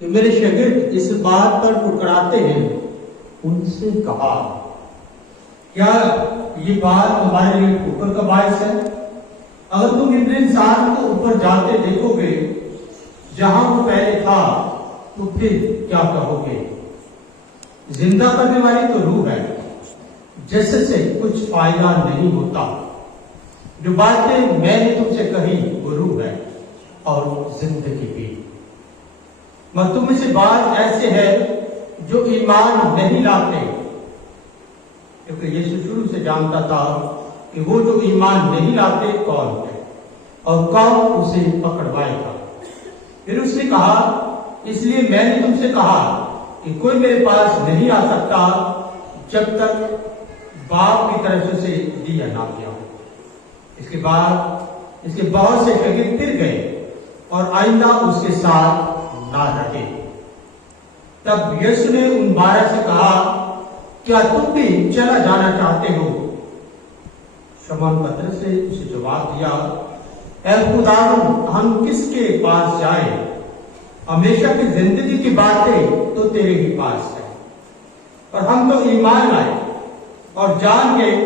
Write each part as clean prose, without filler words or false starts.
کہ میرے شاگرد اس بات پر کڑکڑاتے ہیں، ان سے کہا کیا یہ بات تمہارے لیے ٹھوکر کا باعث ہے؟ اگر تم ابن انسان کو اوپر جاتے دیکھو گے جہاں وہ پہلے تھا تو پھر کیا کہو گے؟ زندہ کرنے والی تو روح ہے، جسد سے کچھ فائدہ نہیں ہوتا۔ جو باتیں میں نے تم سے کہی وہ روح ہے اور زندگی بھی۔ مگر تم میں سے بعض ایسے ہیں جو ایمان نہیں لاتے، کیونکہ یسوع شروع سے جانتا تھا کہ وہ جو ایمان نہیں لاتے کون ہے اور کون اسے پکڑوائے گا۔ پھر اس نے کہا اس لیے میں نے تم سے کہا کہ کوئی میرے پاس نہیں آ سکتا جب تک باپ کی طرف سے اسے دیا نہ گیا ہو۔ اس کے بعد اس کے بہت سے شاگرد پھر گئے اور آئندہ اس کے ساتھ نہ رہے۔ تب یسوع نے ان 12 سے کہا کیا تم بھی چلا جانا چاہتے ہو؟ شمعون پترس نے اسے جواب دیا اے خداوند ہم کس کے پاس جائیں؟ ہمیشہ کی زندگی کی باتیں تو تیرے ہی پاس ہے، اور ہم تو ایمان لائے اور جان گئے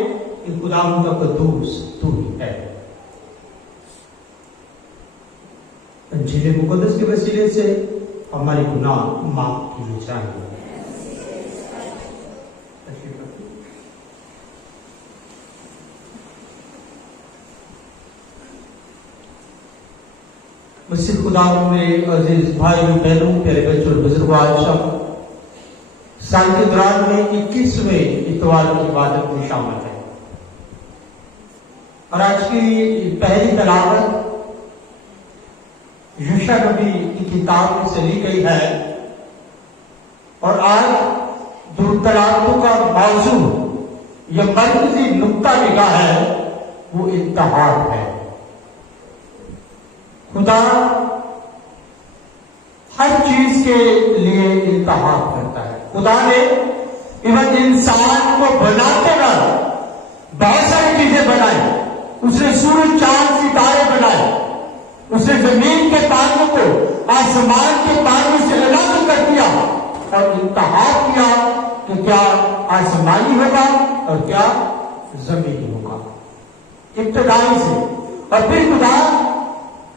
کہ خداوند کا قدوس تو ہی ہے۔ انجیل مقدس کے وسیلے سے ہمارے گناہ معاف کیے جائیں۔ مسیح خدا میں عزیز بھائی بہنوں، پیارے بچوں اور بزرگوں، آج ہم سال کے دوران میں 21ویں اتوار کی عبادت میں شامل ہیں، اور آج کی پہلی تلاوت یوشع نبی کی کتاب میں سے لی گئی ہے، اور آج جو تلاوتوں کا موضوع یا مرکزی نقطہ نگاہ ہے وہ اتحاد ہے۔ خدا ہر چیز کے لیے اتحاد کرتا ہے۔ خدا نے ایون انسان کو بناتے وقت بہت ساری چیزیں بنائی۔ اس نے سورج، چاند، ستارے بنائے، اس نے زمین کے پانیوں کو آسمان کے پانیوں سے الگ کر دیا اور اتحاد کیا کہ کیا آسمانی ہوگا اور کیا زمینی ہوگا، ابتدائی سے۔ اور پھر خدا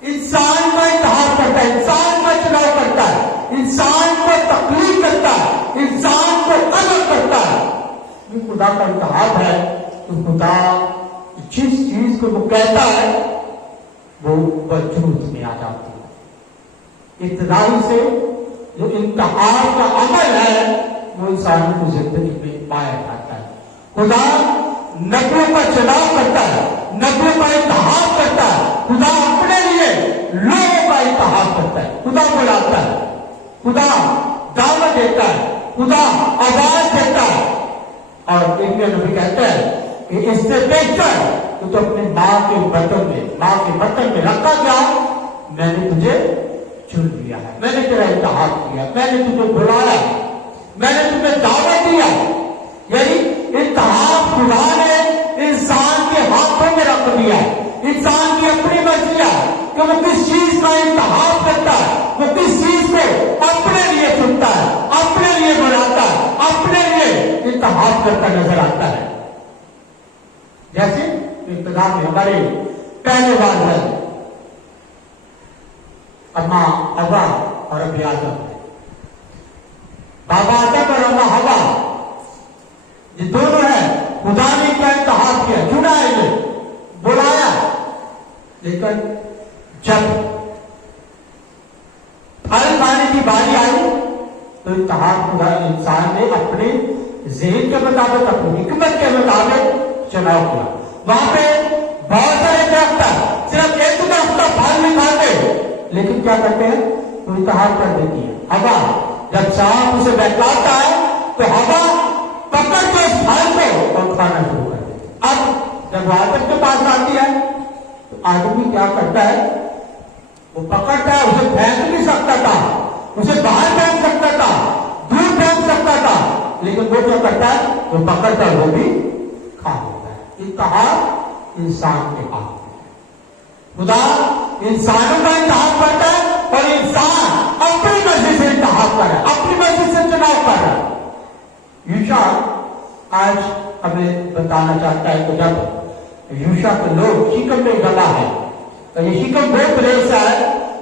انسان کا اتحاد کرتا ہے، انسان کا چناؤ کرتا ہے، انسان کو تخلیق کرتا ہے، انسان کو الگ کرتا ہے۔ یہ خدا کا اتحاد ہے۔ تو خدا جس چیز کو وہ کہتا ہے وہ وجود میں آ جاتی ہے۔ ابتدائی سے جو اتحاد کا عمل ہے وہ انسان کو زندگی میں پایا جاتا ہے۔ خدا نبیوں کا چناؤ کرتا ہے، نبیوں کا اتحاد کرتا ہے۔ خدا اپنے لیے لوگوں کا اتحاد کرتا ہے، خدا بلاتا ہے، خدا دعوت دیتا ہے، خدا آواز دیتا ہے۔ اور ایک نبی کہتا ہے کہ اس سے بہتر تو اپنے ماں کے بطن میں رکھا گیا، میں نے تجھے چن لیا ہے، میں نے تیرا اتحاد کیا، میں نے تجھے بلایا، میں نے تمہیں دعوت دیا۔ یعنی اتحاد خدا نے انسان کے ہاتھوں میں رکھ دیا ہے۔ انسان کی اپنی مرضی ہے کہ وہ کس چیز کا اتحاد کرتا ہے، وہ کس چیز کو اپنے لیے چنتا ہے، اپنے لیے بناتا ہے، اپنے لیے اتحاد کرتا نظر آتا ہے۔ جیسے ابتدا میں ہمارے پہلے والد اماں حوا اور ابی آدم، بابا آدم اور اماں حوا، یہ دونوں ہیں۔ خدا نے کیا اتحاد کیا، چنا ہے، یہ بلایا، لیکن جب پھل کھانے کی باری آئی تو اتحاد خدا انسان نے اپنے ذہن کے مطابق، اپنی حکمت کے مطابق چناؤ کیا۔ وہاں پہ بہت سارے درخت ہیں، صرف ایک درخت کا پھل نہیں کھاتے، لیکن کیا کرتے ہیں تو اتحاد کر دیتی ہے۔ ہوا جب سانپ اسے بہکاتا ہے تو ہوا پکڑ کے اس پھل کو اور کھانا شروع کر دیتی ہے۔ اب جب آدم کے پاس آتی ہے تو آدمی کیا کرتا ہے، وہ پکڑتا ہے، اسے پھینک نہیں سکتا تھا، اسے باہر پھینک سکتا تھا، دور پھینک سکتا تھا، لیکن وہ کیا کرتا ہے، وہ پکڑتا ہے، وہ بھی کھا لیتا ہے۔ اتحاد انسان کے ہاتھ میں ہے۔ خدا انسانوں کا اتحاد کرتا ہے اور انسان اپنی مرضی سے اتحاد आज हमें बताना चाहता है कि जब यूशा के लोग शिकम में गला है, तो ये शिकम वो प्लेस है,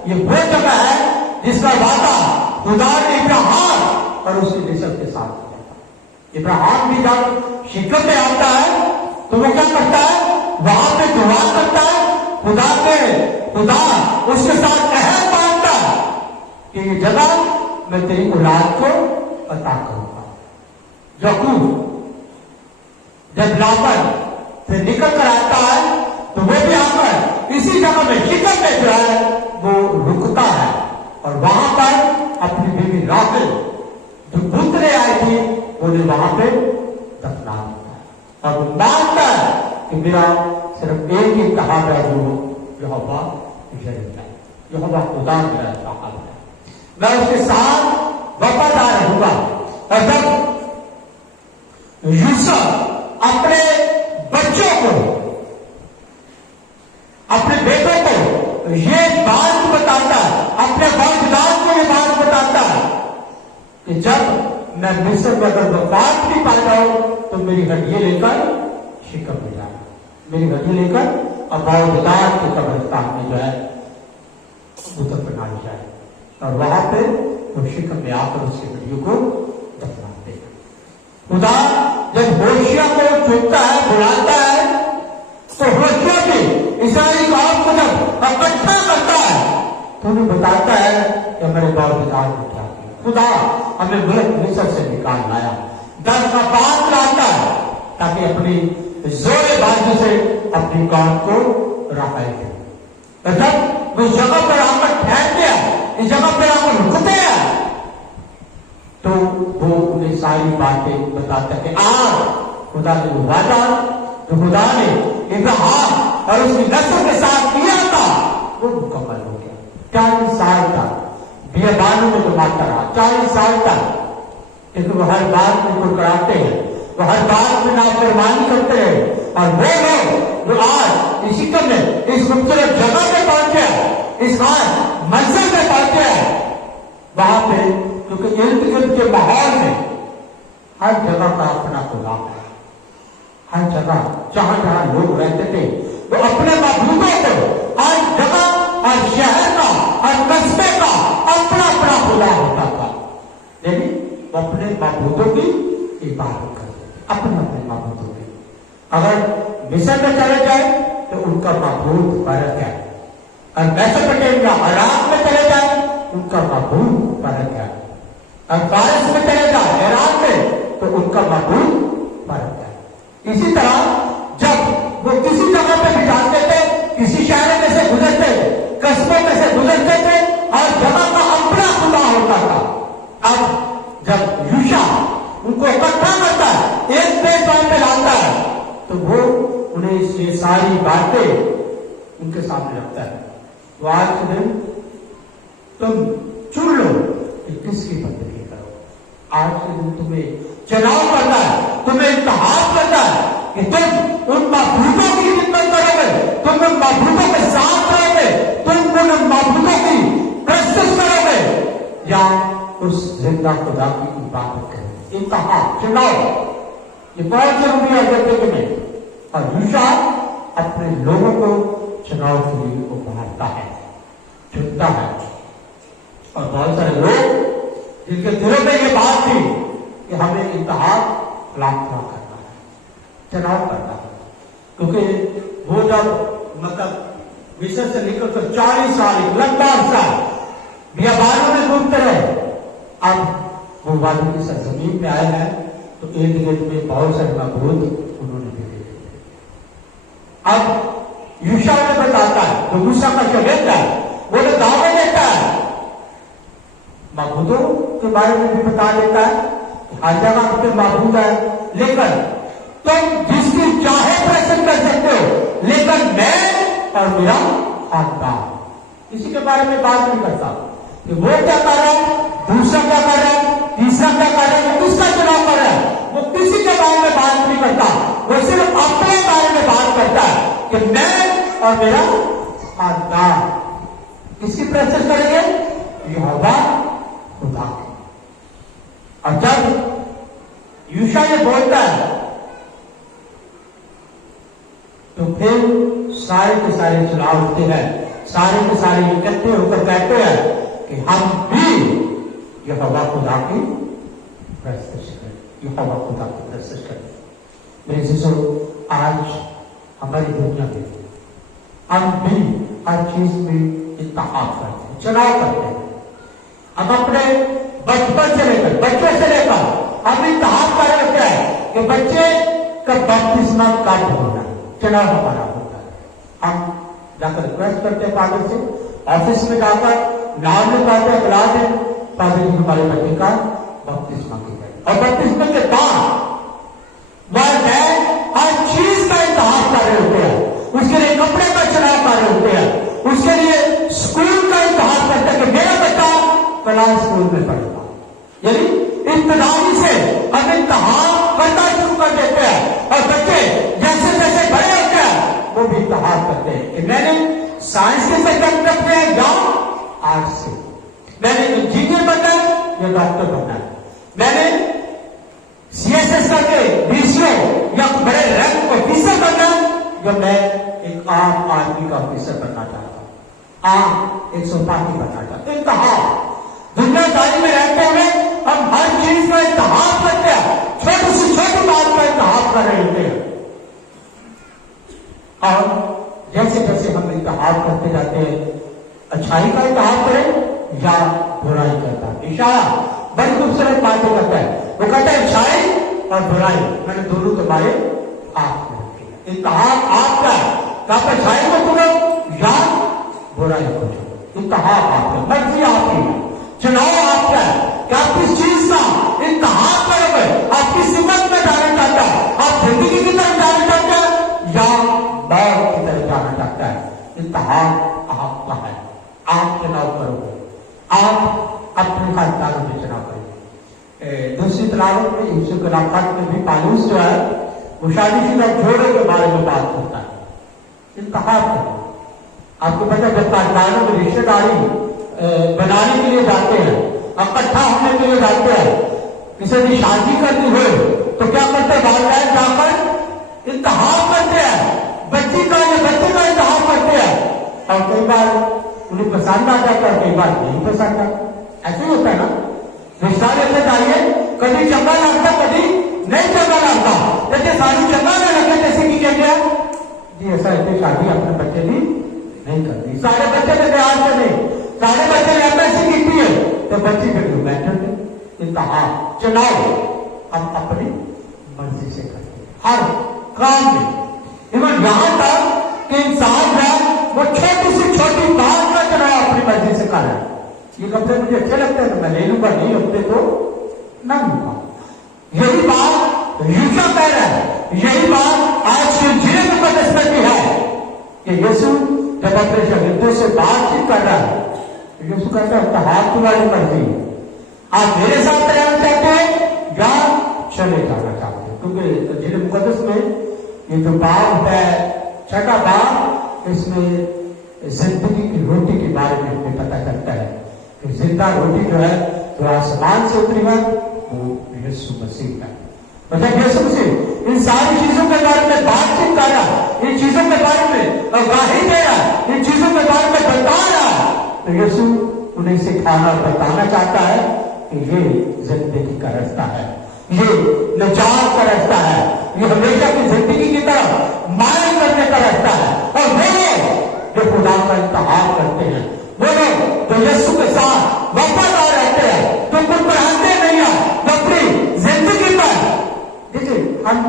ये वो जगह है जिसका वादा खुदा ने इब्राहिम और उसके नस्ल के साथ किया था। इब्राहिम भी जब शिकम में आता है तो वो क्या करता है, वहां पे दुआ करता है, खुदा उसके साथ अहद बांधता है कि ये जगह मैं तेरी औलाद को अता करूंगा। याकूब जब लाban से निकल कर आता है तो वो भी आकर इसी जगह में शिकम में जो है वो रुकता है और वहां पर अपनी बीवी राहेल जो पुत्र आई थी उन्हें वहां पे दफना देता है और वो मानता है कि मेरा सिर्फ एक ही कहा है जो यहोवा है, यहोवा खुदा मेरा साहब है, मैं उसके साथ वफादार रहूंगा। और जब यूसुफ अपने बच्चों को, अपने बेटों को ये बात बताता है, अपने वंशजात को ये बात बताता है कि जब मैं मिस्र में अगर वफात भी पा जाऊं तो मेरी हड्डियां लेकर शिकम में जाए, मेरी हड्डी लेकर अब वंशजात के कब्रिस्तान में जो है उतर बना जाए और वहां पे वो शिकम में आकर उसकी हड्डियों को दफनाते। खुदा जब होशिया को चुनता है, बुलाता है, तो होशिया भी इस्राएली कौम को जब इकट्ठा करता है तो उन्हें बताता है कि हमारे बावजूदार ने क्या किया। खुदा हमें मुल्क मिस्र से निकाल लाया, 10 का पात लाता है ताकि अपनी जोरे बाजू से अपनी कौम को रखाई दे। तो जब वो जगह पर आकर ठहर गया, इस जगह पर आकर रुकते हैं तो वो उन्हें सारी बातें बताता है कि आज खुदा ने वादा जो खुदा ने इब्राहिम और उसकी नस्ल के साथ किया था वो मुकम्मल हो गया। 40 साल तक बियाबानों में जो मारता रहा, 40 साल तक, क्योंकि वो हर बात में कुड़कुड़ाते हैं, वो हर बात में नाफरमानी करते हैं। और वो लोग जो आज इसी कम में इस खूबसूरत जगह पे पहुंचे, इस मंजिल पे पहुंचे, वहां पे क्योंकि इर्द गिर्द के माहौल में हर जगह का अपना खुदा है, हर जगह जहां जहां लोग रहते थे तो अपने मबूदों को हर जगह, हर शहर का, हर कस्बे का अपना अपना खुदा होता था, लेकिन वो अपने मबूदों की इबादत करते, अपने अपने मबूदों की। अगर मिस्र में चले जाए तो उनका मबूद फर्क है, और मेसोपोटामिया इराक में चले जाए उनका मबूद फर्क है, और फारस में चले जाए ईरान में तो उनका मबूद फर्क है। इसी तरह जब वो किसी जगह पे भी जाते थे, किसी शहर में से गुजरते, कस्बों में से गुजरते थे, हर जगह का अपना खुदा होता था। अब जब यूशा उनको इकट्ठा करता है, एक प्लेटफॉर्म पे लाता है, तो वो उन्हें ये सारी बातें उनके सामने रखता है। तो आज के दिन तुम चुन लो कि किसकी बंदगी करो। आज के दिन तुम्हें चुनाव करना है, तुम्हें इंतखाब करना है कि तुम उन मबूदों की खिदमत करोगे, तुम उन मबूदों के साथ रहोगे, तुम उन मबूदों की प्रस्तुत करोगे, या उस जिंदा खुदा की इबादत करोगे। इंतखाब, चुनाव, ये बहुत जरूरी है जिंदगी में। और यूशा अपने लोगों को चुनाव के लिए उभारता है, चुनता है। और बहुत सारे लोग जिनके दिलों में ये बात थी कि हमें इंतखाब करना है, चुनाव करना है, क्योंकि वो जब मतलब मिस्र से निकलकर 40 साल, लंबा अरसा बियाबानों में घूमते रहे, अब वो वादी की सरजमीन में आए हैं तो इर्द गिर्द में बहुत सारे मबूद उन्होंने भी देखे। अब यूशा ने बताता है, तो मूसा का शगीर्द है, वो तो दावे देता है, मबूदों के बारे में भी बता देता है, हर जगह पे मबूद है, लेकिन तुम जिसकी चाहे प्रश्न कर सकते हो, लेकिन मैं और मेरा खानदान किसी के बारे में बात नहीं करता कि वो क्या कर रहा है, दूसरा क्या कर रहा है, तीसरा क्या कर रहा है, किसका चुनाव कर रहा है, वो किसी के बारे में बात नहीं करता, वो सिर्फ अपने बारे में बात करता है कि मैं और मेरा खानदान। किसकी प्रश्न करेंगे? यहोवा खुदा। और जब यूशा ये बोलता है پھر سارے کے سارے چناؤ اٹھتے ہیں, سارے کے سارے اکٹھے ہو کر کہتے ہیں کہ ہم بھی یہوہ خدا کی پرستش کریں, یہوہ خدا کی پرستش کریں. میرے عزیزو, آج ہماری دنیا میں ہم بھی ہر چیز میں اتحاد کرتے ہیں, چناؤ کرتے ہیں. ہم اپنے بچپن سے لے کر, بچوں سے لے کر ہم اتحاد کر رہتے ہیں کہ بچے کا بپتسمہ کب ہونا ہے, چناؤ ہمارا ہوتا ہے. ہم جا کر ریکویسٹ کرتے ہیں فادر سے, آفس میں جا کر نام لکھاتے ہیں, بلا دیں فادر جی ہمارے بچے کا بپتسمہ کی جائے. اور بپتسمہ کے بعد والدین ہر چیز کا اتحاد کر رہے ہوتے ہیں, اس کے لیے کپڑے کا چناؤ کر رہے ہوتے ہیں, اس کے لیے اسکول کا اتحاد کرتے ہیں کہ میرا بچہ فلاں اسکول میں پڑھے گا. یعنی ابتدائی سے ہم اتحاد کرنا شروع کر دیتے ہیں, اور بچے جیسے جیسے بڑے ہوتے ہیں وہ بھی اتحاد کرتے ہیں کہ میں نے سائنس کے سبجیکٹ رکھنے ہیں یا آرٹس سے, میں نے انجینئر بننا ہے یا ڈاکٹر بننا ہے, میں نے سی ایس ایس کر کے BCO یا بڑے رینک آفیسر بننا ہے یا میں ایک عام آدمی کا آفیسر بننا چاہتا ہوں, عام ایک سپاہی بننا چاہتا ہوں. اتحاد دنیا داری میں رہتے ہوئے ہم ہر چیز کا اتحاد کرتے ہیں, چھوٹی سی چھوٹی بات کا اتحاد کر رہے ہوتے ہیں. اور جیسے جیسے ہم اتحاد کرتے جاتے ہیں, اچھائی کا اتحاد کریں یا برائی کرتا ہے. اشارہ بڑی خوبصورت باتیں کرتا ہے, وہ کہتا ہے اچھائی اور برائی میں نے دونوں تمہارے ہاتھ میں رکھی ہے. اتحاد آپ کا ہے کہ آپ اچھائی کو چنو یا برائی کو چنو. اتحاد آپ کا, مرضی آپ کی ہے, چناؤ آپ کا ہے کہ آپ کس چیز کا اتحاد کرو گے. آپ کس سمت میں جانا چاہتا ہے, آپ زندگی کی طرف جانا چاہتا ہے یا موت کی طرف جانا چاہتا ہے. اتحاد آپ کا ہے, آپ چناؤ کرو گے, آپ اپنے خاندانوں میں چناؤ کریں گے. دوسری تلاوت میں یوسف کے خط میں بھی پالوس جو ہے وہ شادی شدہ جوڑے کے بارے میں بات کرتا ہے. اتحاد کرو. آپ کو پتہ ہے جب خاندانوں میں رشتے داری بنانے کے لیے جاتے ہیں, اکٹھا ہونے کے لیے جاتے ہیں, کسی بھی شادی کرنی ہوئے تو کیا کرتے ہیں, والدین جا کر اتحاد کرتے ہیں, بچی کا یا بچے کا اتحاد کرتے ہیں. اور کئی بار انہیں پسند آ جاتا ہے, کئی بار نہیں پسند آتا. ایسے ہی ہوتا ہے نا, رشتہ لیتے جائیے, کبھی چنگا لگتا کبھی نہیں چنگا لگتا. لیکن ساری چنگا نہ لگے جیسے کہ کہتے ہیں جی ایسا ایسے شادی اپنے بچے بھی نہیں کرتی. سارے بچے کے پیار سے نہیں, سارے بچے نے ایسے کی ہے تو بچی پھر بیٹھے تھے. اتحاد چناؤ ہم اپنی مرضی سے کرتے ہیں ہر کام میں. ایون یہاں تک کہ انسان ہے وہ چھوٹی سی چھوٹی بات کا چناؤ اپنی مرضی سے کر رہا ہے. یہ کپڑے مجھے اچھے لگتے ہیں تو میں لے لوں گا, نہیں لگتے تو نہ لوں گا. یہی بات یوسف کہہ رہا ہے, یہی بات آج کے انجیل مقدس میں بھی ہے کہ یسوع جب اپنے شاگردوں سے بات چیت کر رہا ہے, یسوع کہتا ہے اتحاد تمہاری مرضی ہے, آپ میرے ساتھ رہنا چاہتے ہیں یا چلے جانا چاہتے ہیں. کیونکہ انجیل مقدس میں یہ جو باب ہے, چھٹا باب, اس میں زندگی کی روٹی کے بارے میں ہمیں پتہ چلتا ہے کہ زندہ روٹی جو ہے جو آسمان سے اتری ہے وہ یسوع مسیح ہے. مطلب یسوع مسیح ان ساری چیزوں کے بارے میں بات چیت کر رہا ہے, ان چیزوں کے بارے میں گواہی دے رہا ہے, ان چیزوں کے بارے میں بتا رہا ہے. تو یسوع انہیں سکھانا اور بتانا چاہتا ہے کہ یہ زندگی کا رستہ ہے, یہ نجات کا رستہ ہے, یہ ہمیشہ کی زندگی کی طرف مائل کرنے کا رستہ ہے. اور وہ لوگ جو خدا کا اتحاد کرتے ہیں, وہ لوگ جو یسوع کے ساتھ وفادار رہتے ہیں, تو کچھ پڑھاتے نہیں ہیں اپنی زندگی پر. دیکھیے ہم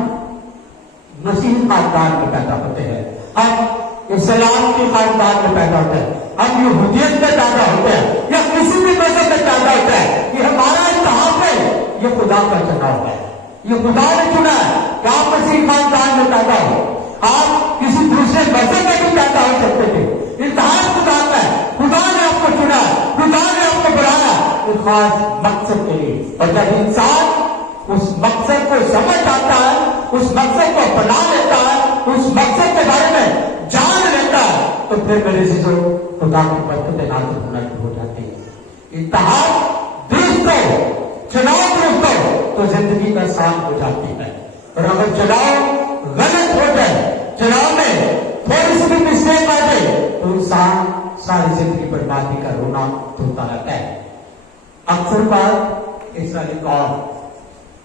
مسیح خاندان میں پیدا ہوتے ہیں, ہم اسلام کے خاندان میں پیدا ہوتے ہیں, ہم یہودیت میں پیدا ہوتے ہیں یا کسی بھی مذہب میں پیدا ہوتا ہے. یہ ہمارا اتحاد ہے, یہ خدا کا چناؤ ہے, یہ خدا نے چنا ہے کہ آپ مسیح خاندان میں پیدا ہو. آپ کسی دوسرے مذہب میں بھی پیدا ہو سکتے تھے. اتحاد خدا کا ہے, خدا نے آپ کو چنا, خدا نے آپ کو بنایا ایک خاص مقصد کے لیے. اور جب انسان اس مقصد کو سمجھ آتا ہے, اس مقصد کو اپنا لیتا ہے, اس مقصد کے بارے میں جان لیتا ہے, تو پھر میرے چیزوں خدا کی برکتیں نازل ہونا شروع ہو جاتی ہے. اتحاد درست ہو, چناؤ درست ہو تو زندگی آسان ہو جاتی ہے. اور اگر چناؤ غلط ہو جائے, چناؤ میں थोड़ी सी भी मिस्टेक आ जाए तो इंसान सारी जिंदगी बर्बादी का रोना धोता रहता है। अक्सर बात इसराइली कौम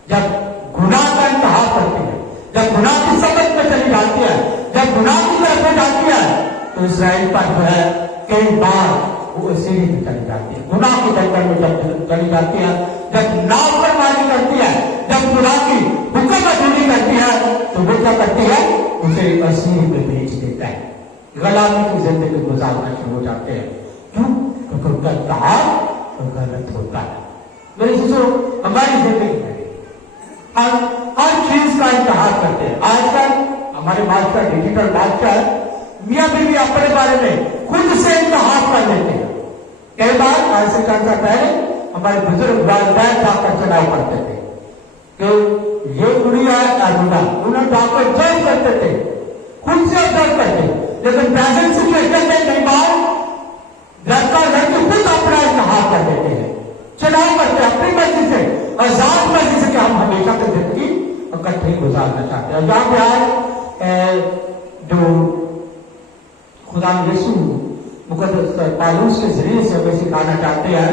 जब गुनाह का इंतहा करती है, जब गुनाह की समझ में चली जाती है, जब गुनाह की तरफ में जाती है, तो इसराइल पर जो है कई बार वो सीढ़ी में चली जाती है, गुनाह के जंगल में जब चली जाती है, जब नाफरमानी करती है, जब गुनाह की हुक्मतूनी करती है, तो वो क्या करती है, उसे असीर में बेच देता है, गुलामी की जिंदगी गुजारना शुरू हो जाते हैं। क्यों? क्योंकि उनका इंतहा गलत होता है। मेरे जो हमारी जिंदगी में हर चीज का इंतहा करते हैं। आजकल हमारे बादशाह डिजिटल बादशाह है, मियाँ बीवी अपने बारे में खुद से इंतहा कर लेते हैं। कई बार आज से चंद साल पहले हमारे बुजुर्ग वालिदैन जाकर चुनाव करते थे कि ये गुड़िया है अरुणा, उन्हें जाकर जज करते थे, खुद से जज करते। लेकिन प्रेजेंट सिचुएशन में कई बार लड़का लड़की खुद अपना इंतहा कर देते हैं, चुनाव करते हैं अपनी मर्जी से, आजाद मर्जी से कि हम हमेशा की जिंदगी इकट्ठे गुजारना चाहते हैं। जहां पे आज जो खुदा यीशु मुकद्दस पालूस के जरिए से हमें सिखाना चाहते हैं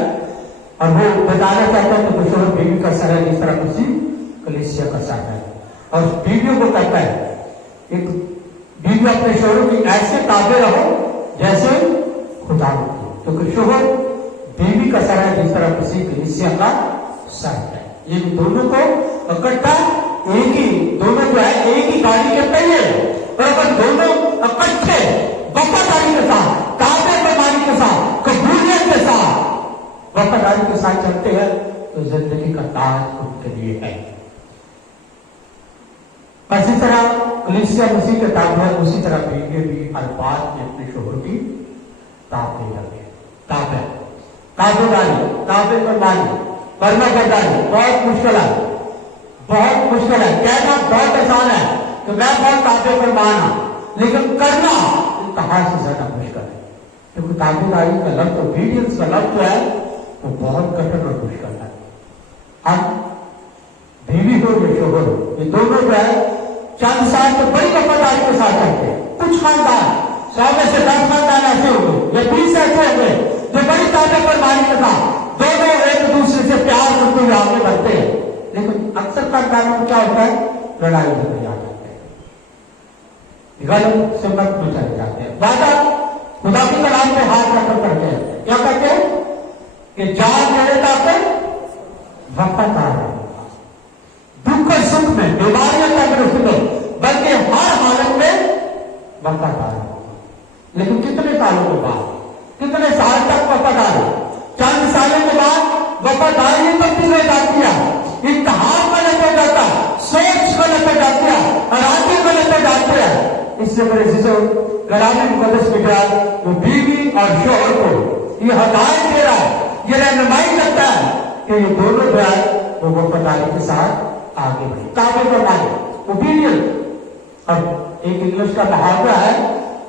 और वो बताना चाहते हैं कि शोहर बीवी का सर है जिस तरह किसी कलीसिया का सर है। और बीवियों को कहता है एक बीवी अपने शोहरों की ऐसे ताबे रहो जैसे खुदा की, क्योंकि शोहर बीवी का सर है जिस तरह किसी कलीसिया का सर है। ये दोनों को इकट्ठा एक ही, दोनों जो है एक ही गाड़ी के पहिए, और अगर दोनों इकट्ठे वफादारी के साथ, ताबे पैमानी के साथ, कबूलियत के साथ वफादारी के साथ चलते हैं तो जिंदगी का ताज उनके लिए है। इसी तरह कलीसिया मसीह के ताबे है, उसी तरह बीवी भी हर बात में अपने शोहर की ताबे लगे। ताबे ताबेदारी, ताबे पैमानी, परमाबरदारी बहुत मुश्किल है, बहुत मुश्किल है। कहना बहुत आसान है कि मैं बहुत ताबे पैमान हूं, लेकिन करना इंतहा से ज्यादा मुश्किल है, क्योंकि ताबेदारी का लफ्ज, ओबीडियंस का लफ्ज है वो बहुत कठिन और मुश्किल है। हम बीवी हो या शोहर हो, ये दोनों जो है चंद साल तो बड़ी वफादारी के साथ करते हैं। कुछ खानदान 100 में से 10 खानदान ऐसे होंगे या 20 ऐसे होंगे जो बड़ी ताबे पैमानी के साथ दोनों एक दूसरे से प्यार करते हुए आगे बढ़ते हैं। लेकिन अक्सर खानदानों में क्या होता है, लड़ाई झगड़े आ जाते हैं, गलत संगत में चले जाते हैं। वादा खुदा की कलाम पे हाथ रखकर करते हैं, क्या करते हैं कि जान मेरे ताकत वफादार है, दुख और सुख में, बीमारियों तंदुरुस्ती में, बल्कि हर हालत में वफादार है। लेकिन कितने सालों के बाद, कितने साल तक वफादार है? चंद सालों के बाद वफादारी तब्दील हो जाती है, इंतहा गलत हो जाता है, सोच गलत हो जाती है, इरादे गलत हो जाते हैं। इससे मेरे चीजों कलामी मुकद्दस में क्या वो बीवी और शोहर को ये हदायत दे रहा है, ये रहनुमाई करता है कि ये दोनों जो है वो वफादारी के साथ आगे बढ़े, ताबे पैमानी, ओबीडियंस। और एक इंग्लिश का मुहावरा है,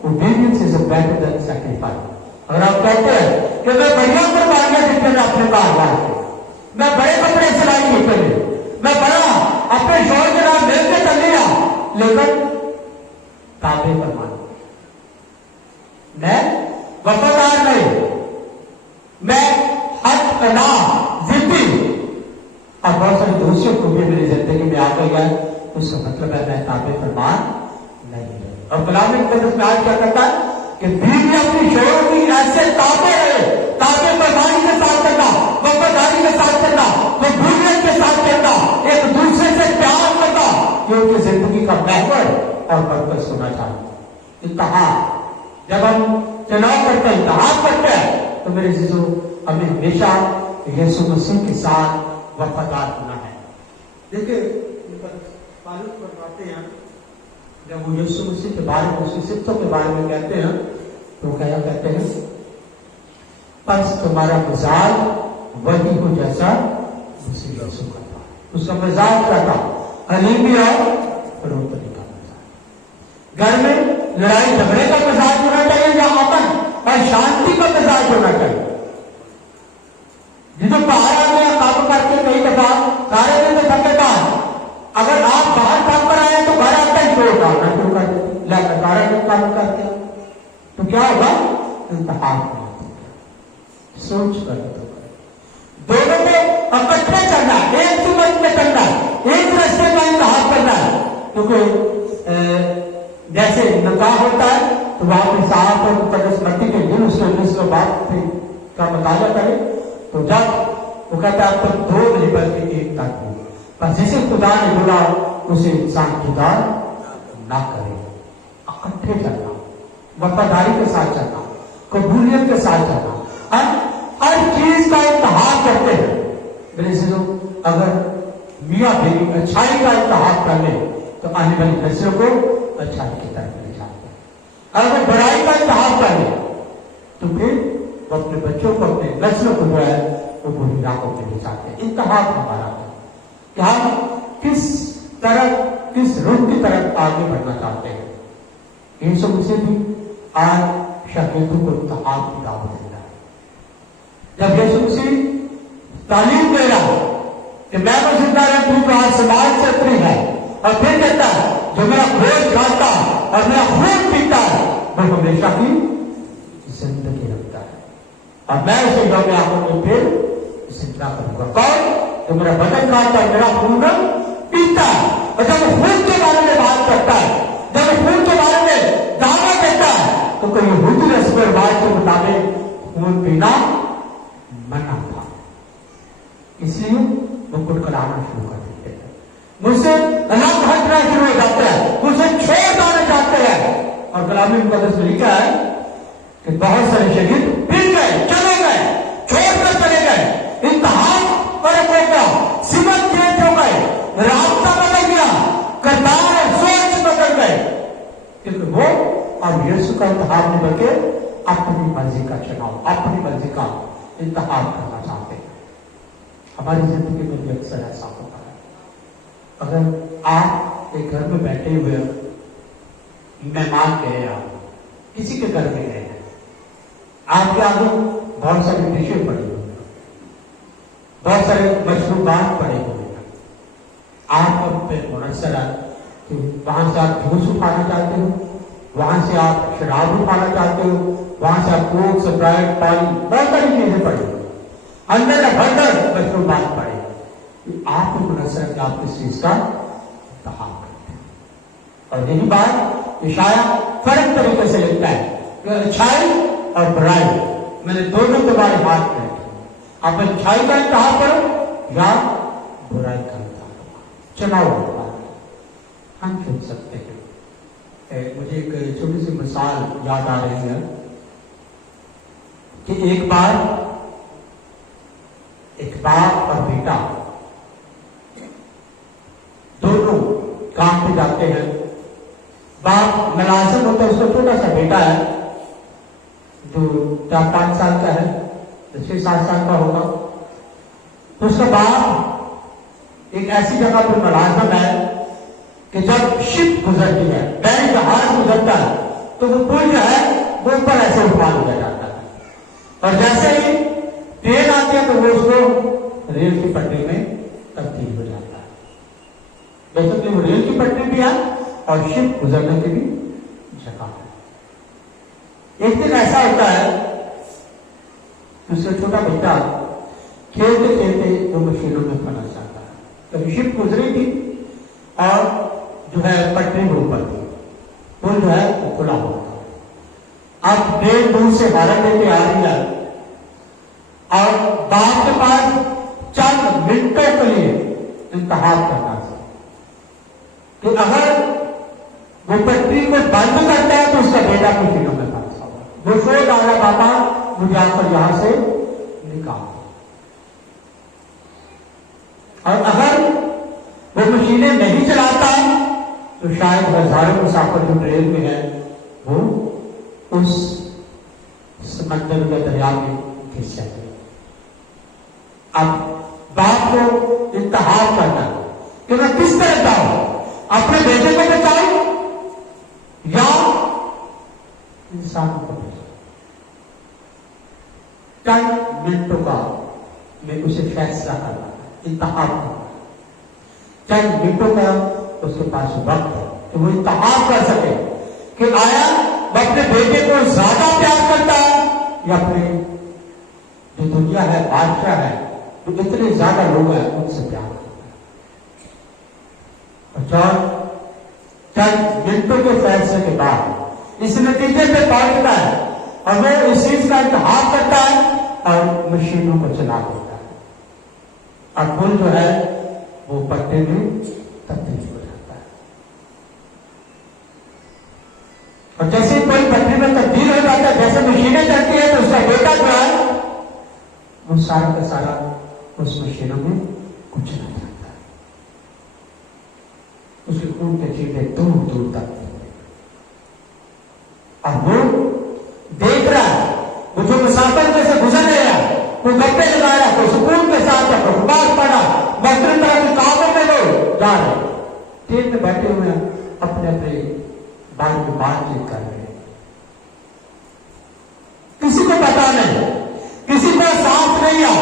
obedience is better than sacrifice. अगर आप कहते हैं कि मैं बढ़िया कुर्बानियां देते हैं अपने कारोबार से, मैं बड़े कपड़े सिलाई देते हैं, मैं बड़ा अपने शोहर के नाम मिलकर चल लिया, लेकिन ताबे पैमानी, मैं वफादार नहीं, मैं हद अदा जिद्दी, और बहुत सारी दोषियों को भी मेरी जिंदगी में आ गई है, उसका मतलब है मैं ताबे पैमान नहीं है। और कलाम मुकद्दस में आज क्या कहता है कि बीवी अपनी शोहर की ऐसे ताबे रहे, ताबे पैमानी के साथ चलना, वफादारी के साथ चलना, कबूलियत के साथ चलना, एक दूसरे से प्यार करना, ये उनकी जिंदगी का महवर और बरकत होना चाहिए। इंतहा जब हम चुनाव करते हैं, इंतहा करते हैं, तो मेरे चीजों हमें हमेशा यीशु मसीह के साथ वफादार होना है। देखिए पालूस फरमाते हैं, जब वो यीशु मसीह के बारे में, उसके शिक्षकों के बारे में कहते हैं, तो क्या कहते हैं, बस तुम्हारा मिजाज वही हो जैसा मसीह यीशु का था। उसका मिजाज क्या था? हलीमी और रोपनी का मिजाज। घर में लड़ाई झगड़े का मिजाज होना चाहिए या अमन और शांति का मिजाज होना चाहिए। जो बाहर आ गया काम करके कई दफा सारे दिन में थके बाद अगर आप बाहर काम पर आए तो घर आते ही शोर डालना शुरू कर देते, सारा दिन काम कर इंतहार करना, सोच कर दोनों को इकट्ठे चलना, एक सुमत में चलना, एक रास्ते का इंतहार करना है। क्योंकि जैसे निकाह होता है तो वहां पे साफ और मुकद्दस मट्टी के दिन उसके बाप का मुताजा करे, तो जब वो कहता है तो दो नहीं बल्कि एक तक हो, पर जिसे खुदा ने बोला उसे इंसान खुदा ना करे। इकट्ठे चलना, वफादारी के साथ चलना, कबूलियत के साथ चलना, हर चीज का इंतहार करते हैं। मेरे से लोग अगर मियाँ बीवी अच्छाई का इंतहार कर ले तो आने वाली नस्लों को अच्छाई की तरफ ले जाते हैं। अगर बुराई का इंतहार कर ले तो फिर वो अपने बच्चों को, अपने नस्लों को जो है वो बुरी राहों में ले जाते हैं। इंतहार हमारा है कि हम किस तरफ, किस रुख की तरफ आगे बढ़ना चाहते हैं। यीशु मसीह भी आज शागिर्दों को इंतहार की दावत दे रहा है। जब यीशु मसीह तालीम दे रहा है कि मैं तो जिंदा रहूं तो आज समाज से फ्री है, और फिर कहता है जो मेरा भोज खाता और मेरा खून पीता है वो हमेशा ही जिंदगी रखता है, और मैं उसे यौम आखिर में फिर जिंदा करूंगा। कौन? जो मेरा बदन खाता है, मेरा खून पीता है। और जब वो खून के बारे में बात करता है, जब वो खून के बारे में दावा देता है, तो कोई यहूदी रस्म रिवाज के मुताबिक खून पीना मना था, इसलिए वो कुटकुलाना शुरू कर देते हैं, मुझसे अलग हटना शुरू हो जाता है, मुझसे छोड़ जाना चाहते हैं। और कलामी मुकद्दस में लिखा है कि बहुत सारे शहीद फिर गए, चले गए, छोड़कर चले गए, इंतहार पर होगा, सिमत चेंज हो गए, रास्ता बदल गया, करतार सोच बदल गए, क्योंकि वो अब यीशु का इंतहार नहीं बल्कि अपनी मर्जी का चुनाव, अपनी मर्जी का इंतहार करना चाहते हैं। हमारी जिंदगी में भी अक्सर ऐसा होता है। अगर आप एक घर में बैठे हुए मेहमान गए, आप किसी के घर में गए हैं, आपके आगे बहुत सारी डिशें पड़ी हुई हैं, बहुत सारे मशरूबात पड़े हुए हैं, आप अब पे मुनस्सर है कि वहां से आप जूस उठाना चाहते हो, वहां से आप शराब उठाना चाहते हो, वहां से आप कोक, स्प्राइट, पानी, बहुत सारी चीजें पड़ी हुई, अंदर भरकर मशरूबात पड़े, आपको मुनस्सर कि आप किस चीज का इंतहार करते हैं। और यही बात इशाया फर्क तरीके से लिखता है कि अच्छाई और बुराई मैंने दोनों तुम्हारे हाथ में रखी, आप अच्छाई का इंतहार करो या बुराई का इंतहार करो, चुनाव हम चुन सकते हैं। मुझे एक छोटी सी मिसाल याद आ रही है कि एक बाप और बेटा दोनों काम पे जाते हैं। बाप मुलाजिम होता है, उसका छोटा सा बेटा है जो 4-5 साल का है, 6-7 साल का होगा, तो उसका बाप एक ऐसी जगह पर मुलाजिम है कि जब शिप गुजरती है, बैरी जहाज गुजरता है, तो वो पुल जो है वो ऊपर ऐसे उठा लिया जाता है, और जैसे ही ट्रेन आती है तो वो उसको रेल की पटरी में तब्दील हो जाता है। बेसिकली वो रेल की पटरी भी है और शिप गुजरने की भी जगह है। एक दिन ऐसा होता है कि उसका छोटा बच्चा खेलते खेलते वो मशीनों में फंस जाता है। कभी शिप गुजरी थी और जो है पटरी के ऊपर थी, पुल जो है वो खुला हुआ था। अब ट्रेन दूर से भारत लेके आ रही है और बाप के पास चंद मिनटों के लिए इंतहार करना था कि अगर वो पटरी को बंद करता है तो उसका बेटा मशीनों में फंसा हुआ, वो सो डाला, पापा मुझे आकर यहां से निकाल। और अगर वो मशीनें नहीं चलाता तो शायद हजारों मुसाफिर जो ट्रेन में है वो उस समंदर के दरिया में घिस जाते। अब बाप को इंतहार करना कि मैं किस तरह जाऊं, अपने बेटे को बचाऊं या इंसानों को बचाऊं। चंद मिनटों का मैं उसे फैसला करना, इंतहार करना, चंद मिनटों का उसके पास वक्त है कि वो इंतहार कर सके कि आया وہ اپنے بیٹے کو زیادہ پیار کرتا ہے یا اپنے جو دنیا ہے بادشاہ ہے جو اتنے زیادہ لوگ ہیں ان سے پیار کرتا ہے؟ اور جان چند منٹوں کے فیصلے کے بعد اس نتیجے پہ پہنچتا ہے اور وہ اس چیز کا انتخاب کرتا ہے اور مشینوں کو چلا دیتا ہے اور پھول جو ہے وہ پتے میں تبدیل ہو جاتا ہے. اور جیسے کوئی پتے میں تبدیل ہو جاتا ہے جیسے مشینیں چلتی ہیں تو اس کا بیٹا جو ہے وہ سارا کا سارا اس مشینوں میں کچلا جاتا ہے. اس کے خون کے چیٹے دور دور تک اور وہ دیکھ رہا ہے وہ جو مسافر میں سے گزر رہا ہے وہ گپے لگا رہا ہے تو سکون کے ساتھ بات پڑا مختلف طرح کے کاموں میں لوگ جا رہے ہیں ٹرین میں بیٹھے ہوئے ہیں اپنے اپنے بارے میں بات چیت کر رہے ہیں. کسی کو پتا نہیں کسی کو احساس نہیں آ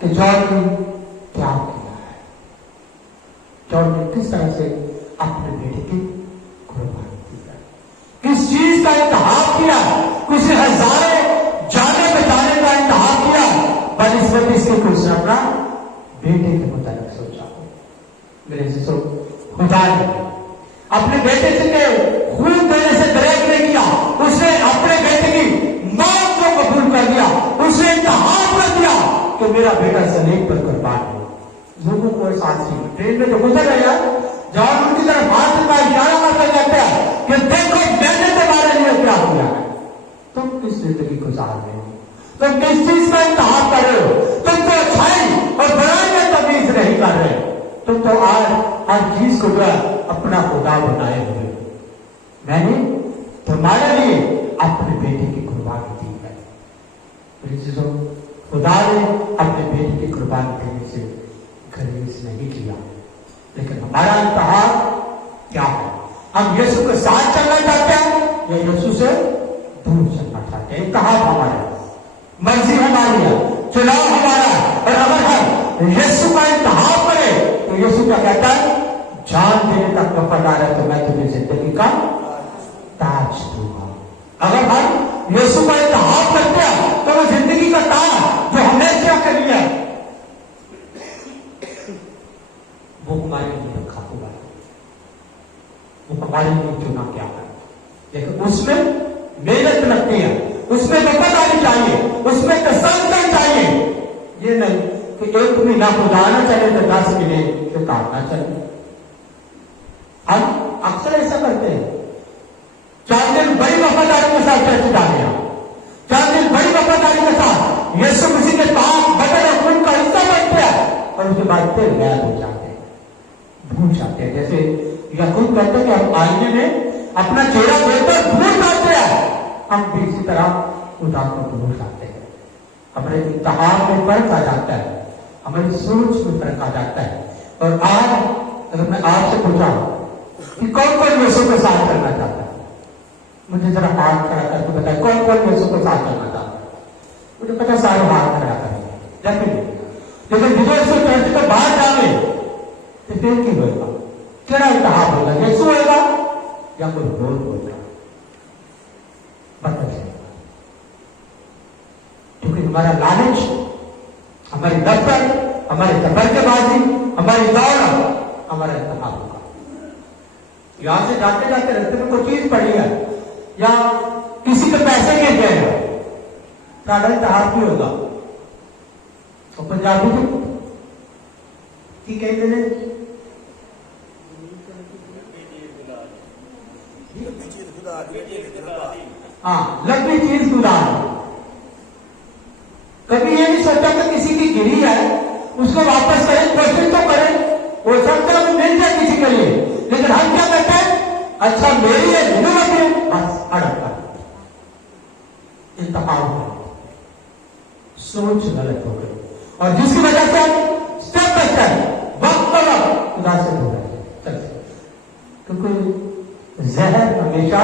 کہ جان نے کیا کیا ہے جان نے کس طرح سے اپنے بیٹے کی قربانی کی ہے کس چیز کا انتخاب کیا کسی ہزاروں جانے بچانے کا انتخاب کیا بنسبت اس کے کچھ اپنا بیٹے کے متعلق سوچا ہو. میرے سو خدا نے اپنے بیٹے سے خون دینے سے دریک نہیں کیا اس نے اپنے بیٹے کی موت کو قبول کر دیا اس نے انتخاب کر دیا کہ میرا بیٹا سلیب پر قربان ہو. لوگوں کو احساس نہیں ٹرین میں جو گزر رہے ہیں جہاں ان کی طرف ہاتھ کا اشارہ کرتے جاتے ہیں کہ دیکھو میں نے تمہارے لیے کیا کیا ہے. تم کس زندگی گزار رہے ہو تم کس چیز کا انتخاب کر رہے ہو تم تو اچھائی اور برائی میں تمیز نہیں کر رہے تم تو آج ہر چیز کو جو اپنا خدا بنائے ہوئے. میں نے تمہارے لیے اپنے بیٹے کی قربانی دی ہے. خدا نے اپنے بیٹے کی قربانی دینے سے گریز نہیں کیا لیکن ہمارا انتخاب کیا ہے ہم یسوع کے ساتھ چلنا چاہتے ہیں یا یسوع سے دور چلنا چاہتے ہیں. انتخاب ہمارا مرضی ہماری ہے چناؤ ہمارا ہے اور اگر ہم یسوع کا انتخاب کریں تو یسوع کیا کہتا ہے جان دینے تک وفادار ہے تو میں تمہیں زندگی کا تاج دوں گا. اگر ہم یسوع کا انتخاب کرتے ہیں تو وہ زندگی کا تاج جو ہمیشہ کے لیے وہ ہمارے لیے رکھا ہوا ہے وہ ہمارے لیے چنا کیا ہے لیکن اس میں محنت لگتی ہے اس میں وفاداری چاہیے اس میں تسلسل چاہیے. یہ نہیں کہ ایک مہینہ خدا نہ چلے تو 10 مہینے سے کام نہ چلے. ہم اکثر ایسا کرتے ہیں 4 دن بڑی وفاداری کے ساتھ چرچ جاتے ہیں 4 دن بڑی وفاداری کے ساتھ یسوع مسیح کے پاس بدن اور خون کا حصہ بنتے ہیں اور اس کے بعد پھر غائب ہو جاتے ہیں بھول جاتے ہیں. جیسے یعقوب کہتے ہیں کہ ہم آئینے میں اپنا چہرہ دیکھ کر بھول جاتے ہیں ہم بھی اسی طرح خدا کو بھول جاتے ہیں. ہمارے انتخاب میں فرق آ جاتا ہے ہماری سوچ میں فرق آ جاتا ہے. اور آج اگر میں آپ سے پوچھا کہ کون کون یسوع کے ساتھ چلنا چاہتا ہے مجھے ذرا ہاتھ کھڑا کر کے بتائے کون کون یسوع کے ساتھ چلنا چاہتا ہے. مجھے پتا سارے ہاتھ کھڑا کریں گے لیکن جو یسوع چرچ کے باہر جانے تو پھر کی ہوئے گا کیا انتخاب ہوگا یسوع ہوئے گا یا کوئی اور ہوگا پتہ چلے گا. کیونکہ ہمارا لالچ ہماری نفرت ہماری تبرکے بازی ہماری دوڑ ہمارا انتخاب ہوگا. یہاں سے جاتے جاتے رستے میں کوئی چیز پڑی ہے یا کسی کے پیسے گر گئے ہیں سارا انتخاب بھی ہوگا. تو پنجابی کی کہتے ہیں ہاں لمبی چیز خدا کبھی یہ نہیں سوچا کہ کسی کی گری ہے اس کو واپس کریں کوشش تو کریں ہو سکتا ہے وہ مل جائے کسی کے لیے لیکن ہم کیا کہتے ہیں اچھا میری ہے ضرورت ہے بس اڑک کر انتخاب ہے سوچ غلط ہو گئی اور جس کی وجہ سے اسٹیپ بائی اسٹیپ وقت پر وقت خدا سے ہو رہا ہے. کیونکہ زہر ہمیشہ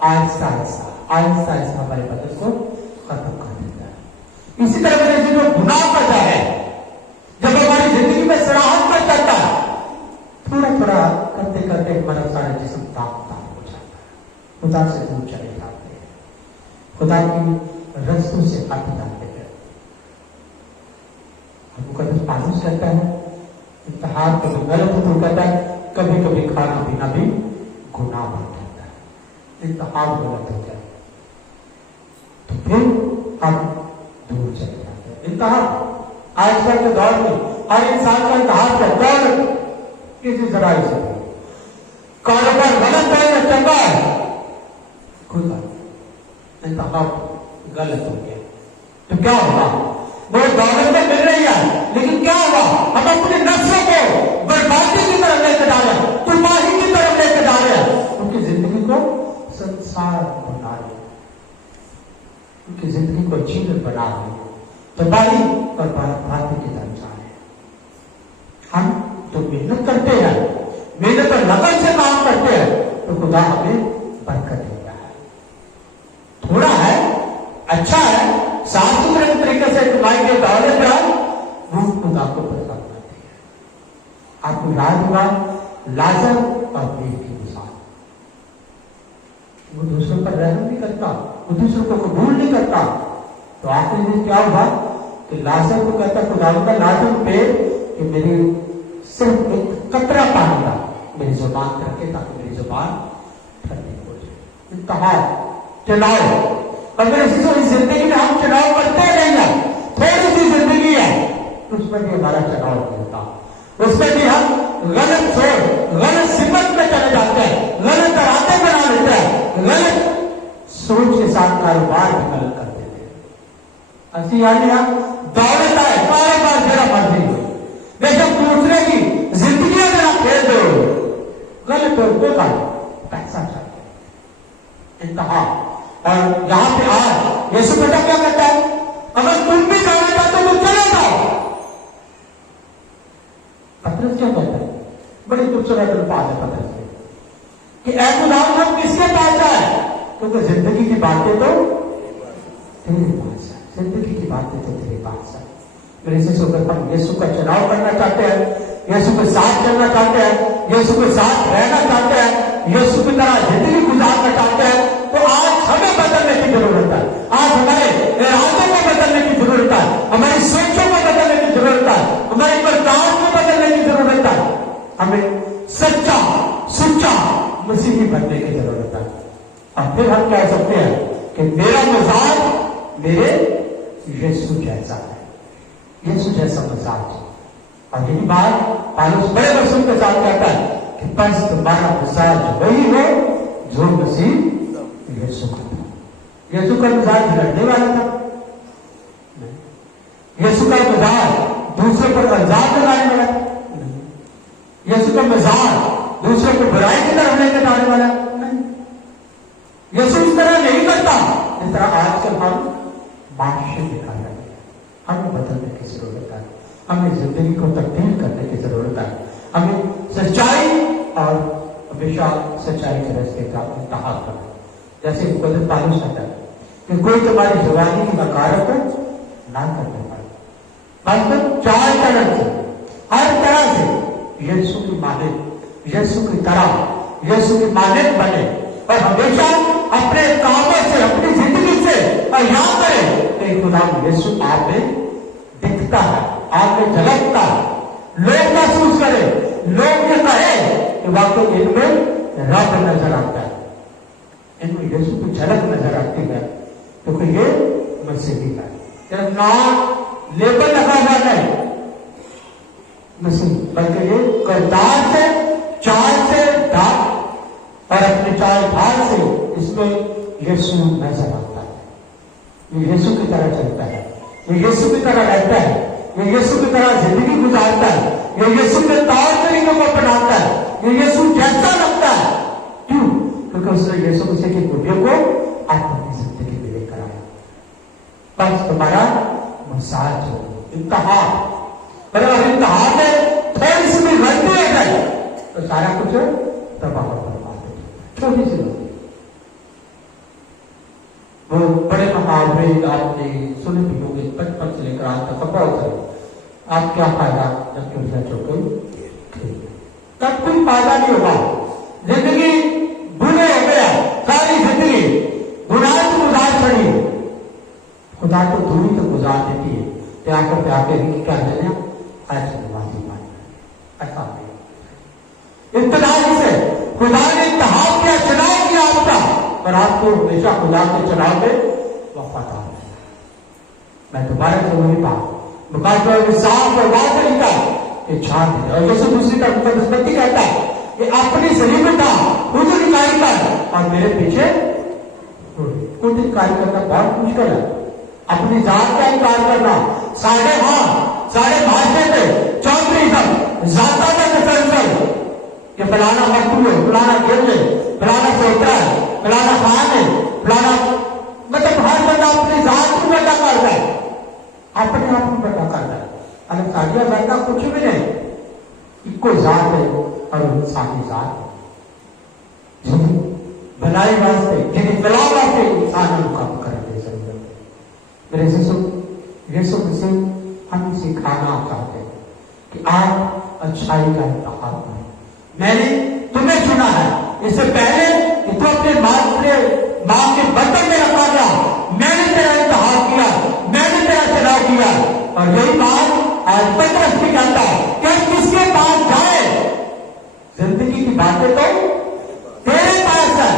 آہستہ آہستہ ہمارے بدن کو ختم کر دیتا ہے. اسی طرح وجہ سے جو گناہ کرتا ہے جب ہماری زندگی میں سراہت کر جاتا ہے تھوڑا تھوڑا کرتے کرتے ہمارا سارا جسم تاپ ہو جاتا ہے خدا سے دور چلے جاتا ہے. खुदा की रस्तों से हट जाते हैं। मुकद्दस पालूस कहता है इत्तेहाद को जो गलत है तो कहता है कभी कभी खाना पीना भी गुनाह बन जाता है। इत्तेहाद गलत हो जाए तो फिर हम दूर चले जाते हैं। इत्तेहाद आजकल के दौर में हर इंसान का इत्तेहाद का दौर किसी जराई से कारोबार गलत है या चंगा है, खुदा इत्तेहाद गलत हो गया तो क्या होगा? वो दौलत में मिल रही है लेकिन क्या हुआ? हम अपने नफ्सों को बर्बादी की तरफ लेकर जा रहे हैं, तबाही की तरफ लेकर जा रहे हैं, उनकी जिंदगी को संसार बना रहे हैं, उनकी जिंदगी को जीवन बना रहे हैं, तबाही और बर्बादी की तरफ जा रहे हैं। हम तो मेहनत करते हैं, मेहनत और लगन से काम करते हैं तो खुदा हमें बरकत देता है। थोड़ा है, अच्छा है, साफ सुथरे तरीके से कमाई के दौलत है, वो खुदा को बरकत देती है। आपको याद होगा लाजर और बेट की मिसाल, वो दूसरों पर रहम नहीं करता, वो दूसरों को कबूल नहीं करता, तो आखिर दिन क्या हुआ कि लाजर को कहता खुदावंद लाजर पे कि मेरी सिर्फ एक कतरा पानी का मेरी जुबान पे रखे ताकि मेरी जुबान ठंडी हो जाए। इत्तेहाद चलाओ, अगर इसी जिंदगी में हम चुनाव करते नहीं है, थोड़ी सी जिंदगी है तो उसमें भी हमारा चुनाव होता, उसमें भी हम गलत सोच गलत सिमत में चले जाते हैं, गलत इरादे बना लेते हैं, गलत सोच के साथ कारोबार भी गलत कर देते हैं। ऐसी यानी हम दौलत है, कारोबार जरा मर्जी हो, लेकिन दूसरे की जिंदगी जरा खेल दो, गलत हो तो पैसा चाहिए। इत्तेहाद और यहां पे आज यीशु बेटा क्या कहता है? अगर तुम भी जाना चाहते हो तो चले जाओ। पतरस क्या कहता है? बड़ी खूबसूरत अल्फाज है पतरस के कि ऐ खुदा हम किसके पास जाए? क्योंकि जिंदगी की बातें तो तेरे पास है, जिंदगी की बातें तो तेरे पास है। मेरे से सोकर हम यीशु का चुनाव करना चाहते हैं, यीशु के साथ चलना चाहते हैं, यीशु के साथ रहना चाहते हैं, यीशु की तरह जिंदगी गुजारना चाहते हैं, तो आज हमें बदलने की जरूरत है। आज हमारे इरादों को बदलने की जरूरत है, हमारी सोचों को बदलने की जरूरत है, हमारे बर्ताव को बदलने की जरूरत है। हमें सच्चा सुच्चा मसीही बनने की जरूरत है। और फिर हम कह सकते हैं कि मेरा मिजाज मेरे यीशु जैसा है, यीशु जैसा मिजाज। और यही बात पौलुस बड़े वचन के साथ कहता है कि बस तुम्हारा मिजाज वही हो जो मसीह यीशु का था। यीशु का मिजाज लड़ने वाला था, यीशु का मिजाज दूसरे पर इल्जाम लगाने वाला था, यीशु का मिजाज दूसरे को बुराई की तरफ लेकर जाने वाला नहीं। यीशु इस तरह नहीं करता जिस तरह आजकल हम बादशाह दिखा रहे हैं। हमें बदलने की जरूरत है, हमें जिंदगी को तब्दील करने की जरूरत है, हमें सच्चाई और हमेशा सच्चाई के रास्ते का इत्तेहाद करना। जैसे मुकद्दस पौलुस कहता है कि कोई तुम्हारी जवानी की वकालत ना करने पाए, मतलब चार तरह से हर तरह से यीशु की मालिक, यीशु की तरह यीशु की मालिक बने और हमेशा अपने कामों से अपनी जिंदगी से और याद करें कि खुदा यीशु आप में दिखता है, आप में झलकता है, लोग महसूस करें, लोग ये कहे कि वाकई इनमें रब नजर आता है, इनमें यीशु की झलक नजर आती है, क्योंकि ये मसीही है। सिर्फ नाम लेबल लगा हुआ नहीं मसीह, बल्कि ये करतार से चाल से डाक और अपने चाल ढाल से इसमें यीशु नजर आता है। ये यीशु की तरह चलता है, ये यीशु की तरह रहता है, ये यीशु की तरह जिंदगी गुजारता है, ये यीशु के तौर तरीकों को अपनाता है, ये यीशु जैसा लगता है। क्यों? क्योंकि उसने यीशु मसीह की खूबियों को अपनी जिंदगी में लेकर आया। बस तुम्हारा मसाज हो इत्तेहाद, अगर इत्तेहाद में थोड़ी सी भी गलती हो जाए तो सारा कुछ तबाह बर्बाद हो जाए। छोटी सी गलती, वो बड़े मुहावरे आपने सुने भी होंगे बचपन से लेकर आज तक बहुत सारे। आप क्या फायदा जब क्यों चौके तब कोई फायदा नहीं होगा, जिंदगी बुरे हो गया, सारी जिंदगी गुनाह की गुजार छड़ी आकर के आके कि क्या लेना ऐसे नमाजी पाए ऐसा नहीं। इत्तेदाई से खुदा ने इंतहा किया, चुनाव किया आपका, और आपको हमेशा खुदा के चुनाव में वफादार है। मैं दोबारा से वही बात मुकाबला साफ और वाज लिखा ये छान है। और जैसे दूसरी तरफ नस्बती कहता है कि अपनी शरीर में था खुद निकाली कर और मेरे पीछे खुद इनकार करना बहुत मुश्किल है। अपनी जात का इनकार करना, साढ़े भाषे पे चौधरी सब जाता का तसलसल कि फलाना मकतू है, फलाना गिर है, फलाना सोता है, फलाना खान है, फलाना मतलब हर बंदा अपनी जात को बड़ा करता है, अपने आप को बड़ा करता है। अगर साढ़िया करता कुछ भी नहीं, इको जात है और इंसानी जात है भलाई वास्ते जिन्हें फला वास्ते इंसान को कम करने जरूरत है। मेरे यीशु मसीह हम सिखाना चाहते हैं कि आप अच्छाई का इंतखाब करें। मैंने तुम्हें चुना है, इससे पहले कि तू अपने मां के बर्तन में रखा गया, मैंने तेरा इंतखाब किया, मैंने तेरा चुनाव किया। और यही बात आज पतरस भी कहता है कि किसके पास जाए, जिंदगी की बातें तो तेरे पास है,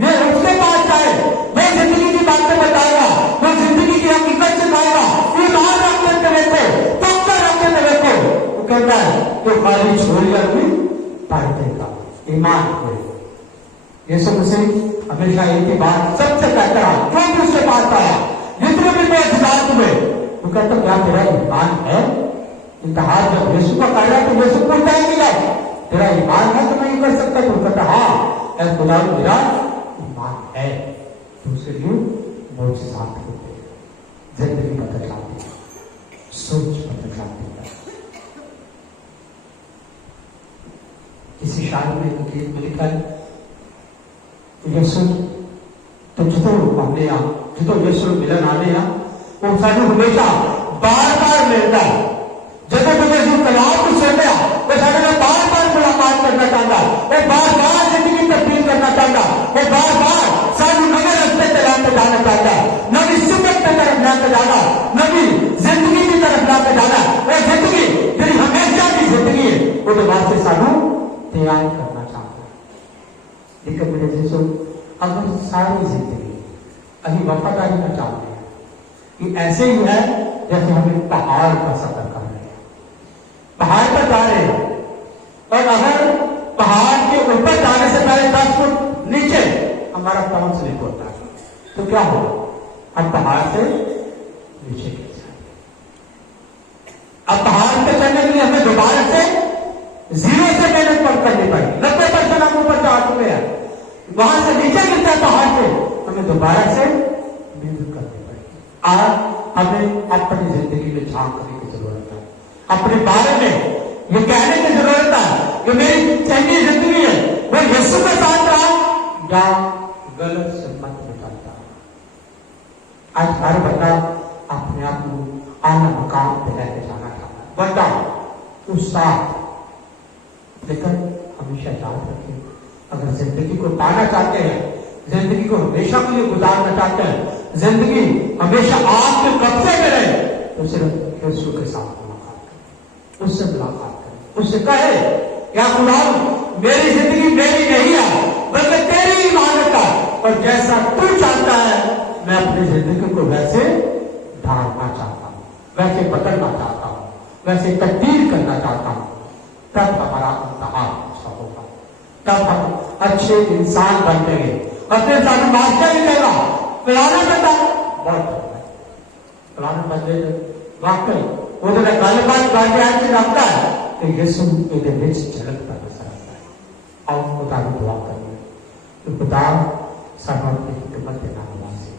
मैं उसके पास जाए, मैं जिंदगी की बातें बताऊंगा, मैं जिंदगी की हकीकत सिखाऊंगा। ईमान रखते तेरे को, पक्का रखते तेरे को। वो कहता है तो खाली छोड़कर भी पार देगा ईमान को। यीशु मसीह हमेशा एक ही बात सबसे कहता है, जो भी उसके पास आया, जितने भी मैं तुम्हें, वो कहता क्या तेरा ईमान है? इंतहा जब यीशु का कह रहा है तो यीशु पूछता है कि तेरा ईमान है तो मैं ये कर सकता? तो कहता हाँ ऐ खुदा मेरा ईमान है। दूसरे लिए मोजज़ात होते हैं, जिंदगी बदल जाती है, सोच बदल जाती है। किसी शायद में एक गीत में लिखा है यीशु तो जितो यीशु मिलन आने वो सानू हमेशा बार बार मिलता है। जब यीशु कलाम को सुनया वो सारे में बार बार मुलाकात करना चाहता, वो बार बार जिंदगी तब्दील करना चाहता, वो बार बार सानू नवे रस्ते चलाते जाना चाहता, नवी सुबह की तरफ लाके जाना, नवी जिंदगी की तरफ लाके जाना। वो जिंदगी तेरी हमेशा की जिंदगी है, वो तो बात से सानू तैयार करना चाहता है। लेकिन मेरे यीशु अगर सारी जिंदगी अभी वफादारी में चाहते हैं कि ऐसे ही है जैसे हम एक पहाड़ का सफर कर रहे हैं, पहाड़ पर जा रहे हैं और अगर पहाड़ के ऊपर जाने से पहले 10 फुट नीचे हमारा पांव स्लिप होता है तो क्या होगा? हम पहाड़ से नीचे गिर जाएंगे। अब पहाड़ पे चढ़ने के लिए हमें दोबारा से जीरो से मेहनत करनी पड़ेगी। 90% हम ऊपर जा चुके हैं, वहां से नीचे गिरता है पहाड़ से, हमें दोबारा से मेहनत करनी पड़ेगी। आज हमें अपनी जिंदगी में झांक करने की जरूरत है, अपने बारे में ये कहने की जरूरत है कि मेरी चंगी जिंदगी है वो यीशु के साथ रहा या गलत संबंध में चलता। आज हर बंदा अपने आप को आला मकाम पे लेके जाना चाहता है, बंदा उस साथ। लेकिन हमेशा याद रखें, अगर जिंदगी को पाना चाहते हैं, जिंदगी को हमेशा के लिए गुजारना चाहते हैं, जिंदगी हमेशा आपके कब्जे में रहे, तो सिर्फ यीशु के साथ मुलाकात करें, उससे मुलाकात करें, उससे कहे क्या खुदा मेरी जिंदगी मेरी नहीं है बल्कि तेरी इमानत है, और जैसा तू चाहता है मैं अपनी जिंदगी को वैसे ढालना चाहता हूं, वैसे बदलना चाहता हूं, वैसे तब्दील करना चाहता हूं। तब हमारा इंतहा अच्छा होगा, तब हम अच्छे इंसान बनेंगे। अपने साथ मास्टर ही कहेगा फलाना बंदा बहुत फलाना बंदे वाकई वो जो गलबात करके रखता है तो यीशु के बीच झलकता नजर आता है। और खुदा की दुआ करिए तो खुदा सानू अपनी हिकमत के नाम से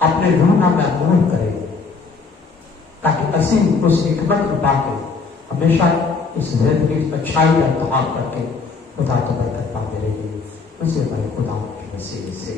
अपने रूह नाम महमूद करे ताकि असी उस हिकमत को पाके हमेशा इस जिंदगी की अच्छाई का इंतखाब करके खुदा की बरकत पाते रहिए। उसे हमारे खुदा के वसीले से